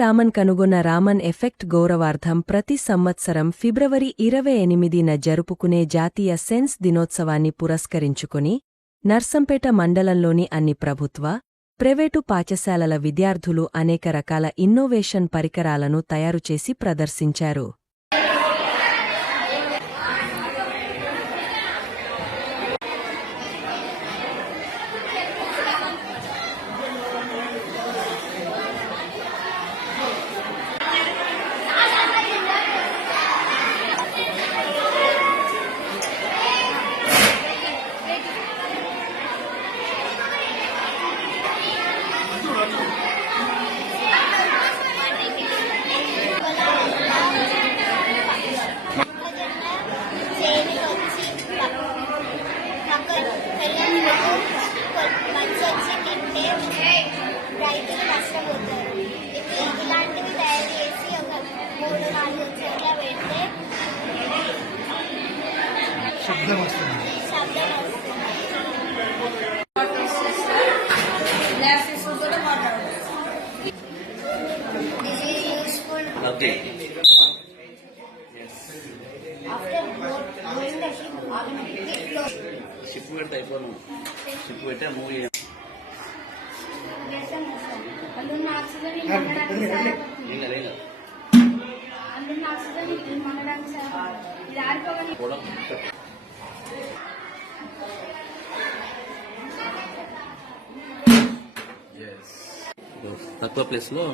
రామన్ కనుగొన్న రామన్ ఎఫెక్ట్ గౌరవార్థం ప్రతి సంవత్సరం ఫిబ్రవరి 28న జరుపుకునే జాతీయ సెన్స్ దినోత్సవాన్ని పురస్కరించుకుని నర్సంపేట మండలంలోని అన్ని ప్రభుత్వ, ప్రైవేటు పాఠశాలల విద్యార్థులు అనేక రకాల ఇన్నోవేషన్ పరికరాలను తయారుచేసి ప్రదర్శించారు. రైతులు నష్టపోతారు. ఇలాంటివి తయారు చేసి ఒక 3-4 చోట్ల పెడితే శబ్దం వస్తుంది. This is useful. Okay. After blowing the ship, automatically flows. Ship పెడితే అయిపోను. షిప్ పెట్టే మూవీ అందున్న ఆక్సిజన్ మండడానికి అందున్న ఆక్సిజన్ మండడానికి ఇది ఆరిపోగానే తక్కువ ప్లేస్ లో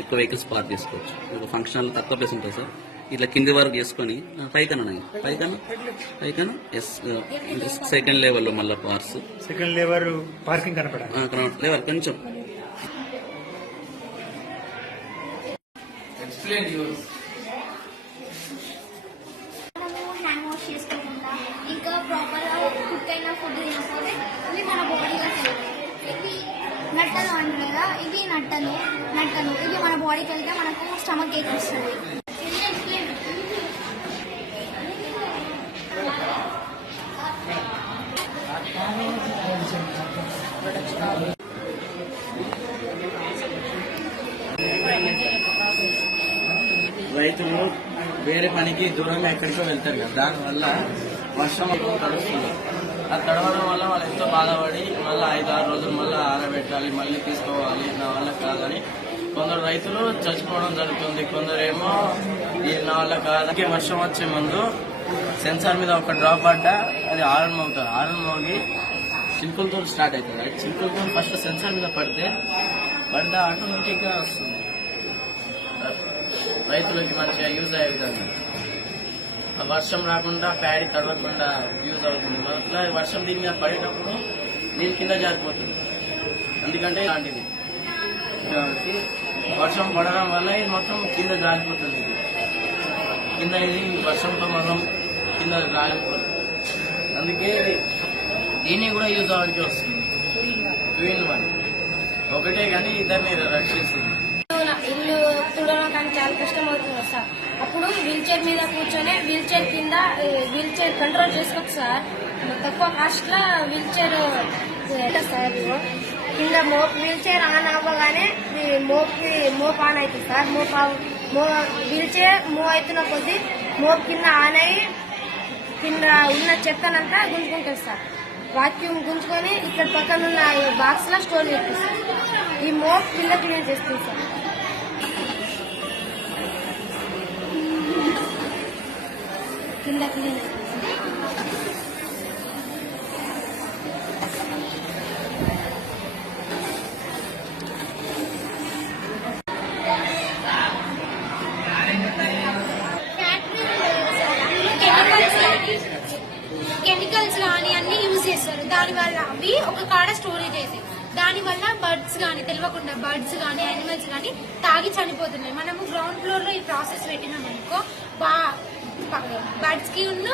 ఎక్కువ వెహికల్స్ పార్క్ చేసుకోవచ్చు. ఒక ఫంక్షన్ తక్కువ ప్లేస్ ఉంటుంది సార్. ఇట్లా కింది వరకు చేసుకొని పైకన ఎస్ సెకండ్ లెవెల్ లో మళ్ళీ పార్స్ సెకండ్ లెవెల్ పార్కింగ్ లెవెల్ కొంచెం హ్యాండ్ వాష్ చేసుకోకుండా ఇంకా ప్రాపర్ గా కుక్ అయిన ఫుడ్ తినకపోతే ఇది మన బాడీగా ఇది నట్టలు అంటారు కదా, ఇది నట్టలు ఇది మన బాడీకి వెళ్తే మనకు స్టమక్ ఏక్ వస్తుంది. రైతులు వేరే పనికి దూరంగా ఎక్కడికో వెళ్తారు కదా, దానివల్ల వర్షం తడుస్తుంది. ఆ తడవడం వల్ల వాళ్ళు ఎంతో బాధపడి మళ్ళీ 5-6 రోజులు మళ్ళీ ఆరబెట్టాలి, మళ్ళీ తీసుకోవాలి, నా వల్ల కాదని కొందరు రైతులు చచ్చిపోవడం జరుగుతుంది. కొందరేమో నా వల్ల కాదని వర్షం వచ్చే ముందు సెన్సార్ మీద ఒక డ్రాప్ పడ్డా అది ఆరన్ మోగుతుంది. ఆరన్ మోగి చిలుకలతో స్టార్ట్ అవుతుంది. అది చిలుకలతో ఫస్ట్ సెన్సార్ మీద పడితే ఆటోమేటిక్గా వస్తుంది. రైతులకి మంచిగా యూజ్ అయ్యే విధంగా వర్షం రాకుండా ప్యాడీ తడవకుండా యూజ్ అవుతుంది. అట్లా వర్షం దీని మీద పడేటప్పుడు నీళ్ళు కింద జారిపోతుంది. ఎందుకంటే ఇలాంటిది కాబట్టి వర్షం పడడం వల్ల ఇది మొత్తం కింద జారిపోతుంది. కింద ఇది వర్షంతో మొత్తం కింద జారిపోతుంది. అందుకే దీన్ని కూడా యూజ్ అవ్వడానికి వస్తుంది. 2-in-1 ఒకటే కానీ ఇద్దరిని రక్షిస్తుంది. ఇల్లు తుడవడం కానీ చాలా కష్టం అవుతుంది సార్. అప్పుడు వీల్ చైర్ మీద కూర్చొని వీల్ చైర్ కింద వీల్ చైర్ కంట్రోల్ చేసుకోవచ్చు సార్. తక్కువ కాస్ట్ లో వీల్ చైర్ సార్. కింద వీల్ చైర్ ఆన్ అవ్వగానే మోప్ ఆన్ అవుతుంది సార్. వీల్ చైర్ మూవ్ అవుతున్న కొద్దీ మోప్ కింద ఆన్ అయ్యి కింద ఉన్న చెత్తనంతా గుంజుకుంటుంది సార్. వాక్యూమ్ గుంజుకొని ఇక్కడ పక్కన ఉన్న బాక్స్ లో స్టోర్ చేస్తుంది సార్. ఈ మోప్ కింద క్లీన్ చేస్తుంది సార్. కింద క్లీన్ కెమికల్స్ కానీ అన్ని యూజ్ చేస్తారు. దానివల్ల అవి ఒక కాడ స్టోరేజ్ అవుతాయి. దానివల్ల బర్డ్స్ కానీ తెలియకుండా బర్డ్స్ కానీ యానిమల్స్ కానీ తాగి చనిపోతున్నాయి. మనము గ్రౌండ్ ఫ్లోర్ లో ఈ ప్రాసెస్ పెట్టినామనుకో బర్డ్స్ కి ఉన్న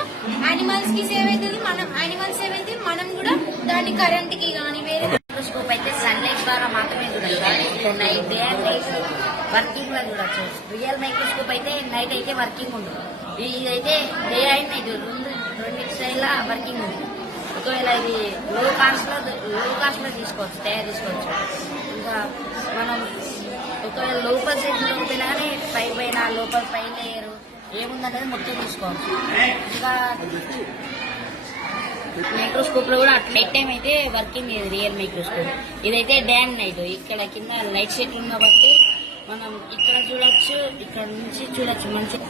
యానిమల్స్ కి సేవ్ అవుతుంది, మనం యానిమల్స్ సేవ్ అవుతుంది, మనం కూడా దాని కరెంట్ కి కానీ వేరే మైక్రోస్కోప్ అయితే సన్లైట్ ద్వారా మాత్రమే చూడచ్చు. Night day and night working లో చూడొచ్చు. రియల్ మైక్రోస్కోప్ అయితే నైట్ అయితే వర్కింగ్ ఉండదు. ఇదైతే డే అండ్ నైట్ రెండింటిలా వర్కింగ్ ఉంది. ఒకవేళ ఇది లో కాస్ట్ లో తీసుకోవచ్చు, తయారు చేసుకోవచ్చు. ఇంకా మనం ఒకవేళ లోపల సైడ్ చూడకపోయినా కానీ పైన లోపల పై లేయరు ఏముందనేది మొత్తం చూసుకోవచ్చు. ఇంకా మైక్రోస్కోప్ లో కూడా నైట్ టైం అయితే వర్కింగ్ రియల్ మైక్రోస్కోప్. ఇదైతే డే అండ్ నైట్. ఇక్కడ కింద లైట్ సెట్ ఉన్న బట్టి మనం ఇక్కడ చూడొచ్చు, ఇక్కడ నుంచి చూడొచ్చు మంచి.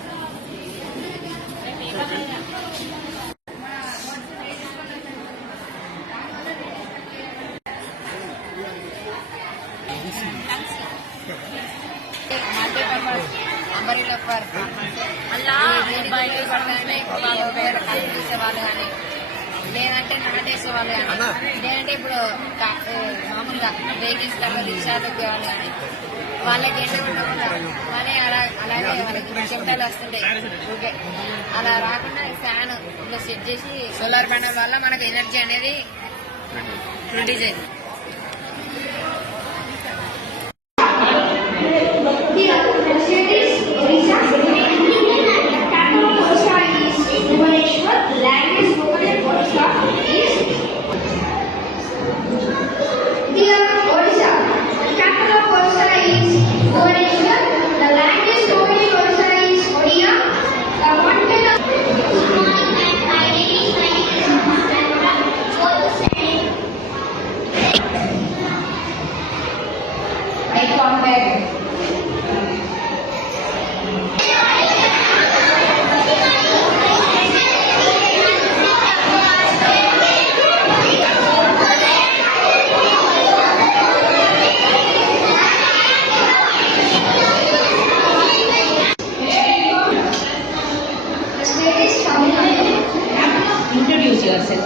వాళ్ళు కానీ లేదంటే నాటేసేవాళ్ళు కానీ లేదంటే ఇప్పుడు మామూలుగా వెహికల్స్ కన్నా రిక్షాలు వాళ్ళు కానీ వాళ్ళకి ఎండ ఉండకుండా వాళ్ళే అలాగే వాళ్ళకి చెమటలు వస్తుంటాయి. ఓకే, అలా రాకుండా ఫ్యాన్ ఇలా సెట్ చేసి సోలార్ ప్యానల్ వల్ల మనకు ఎనర్జీ అనేది ప్రొడ్యూస్ అయింది. Introduce yourself.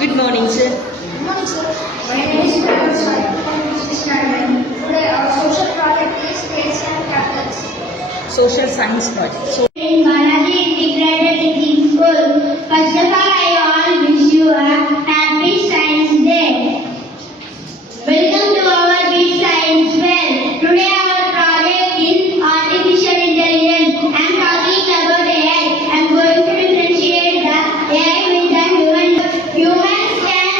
Good morning, sir. Good morning, sir. My name is Today our social project is States and Capitals. Social science project. In Balaji Integrated Teaching School, first of all, I all wish you a happy Science Day. Welcome to our Big Science Fair. Today our project is Artificial Intelligence. I am talking about AI. I am going to differentiate the AI with the human. Humans can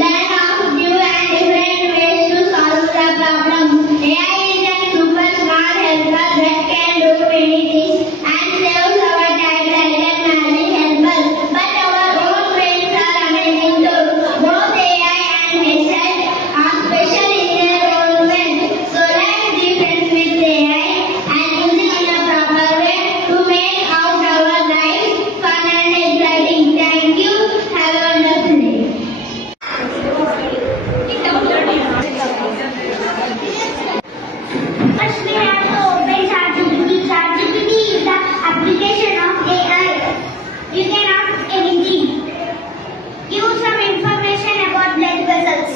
learn of new and different ways to solve the problem. AI is a super smart helper that can do many things and saves our time like a magic helper. But our own brains are amazing too. Both AI and HL are special in their own way. So let's be friends with AI and use it in a proper way to make out our lives fun and exciting. Thank you. Have a wonderful day. First we have to open ChatGPT. ChatGPT is the application of AI. You can ask anything. Give some information about blood vessels.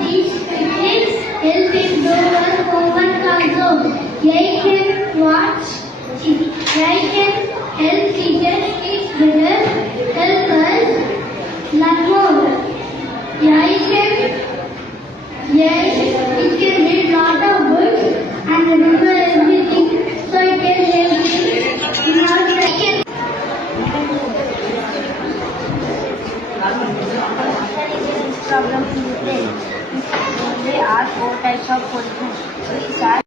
These things help in doing homework also. AI can watch. AI can help teachers teach better, help us learn more. AI can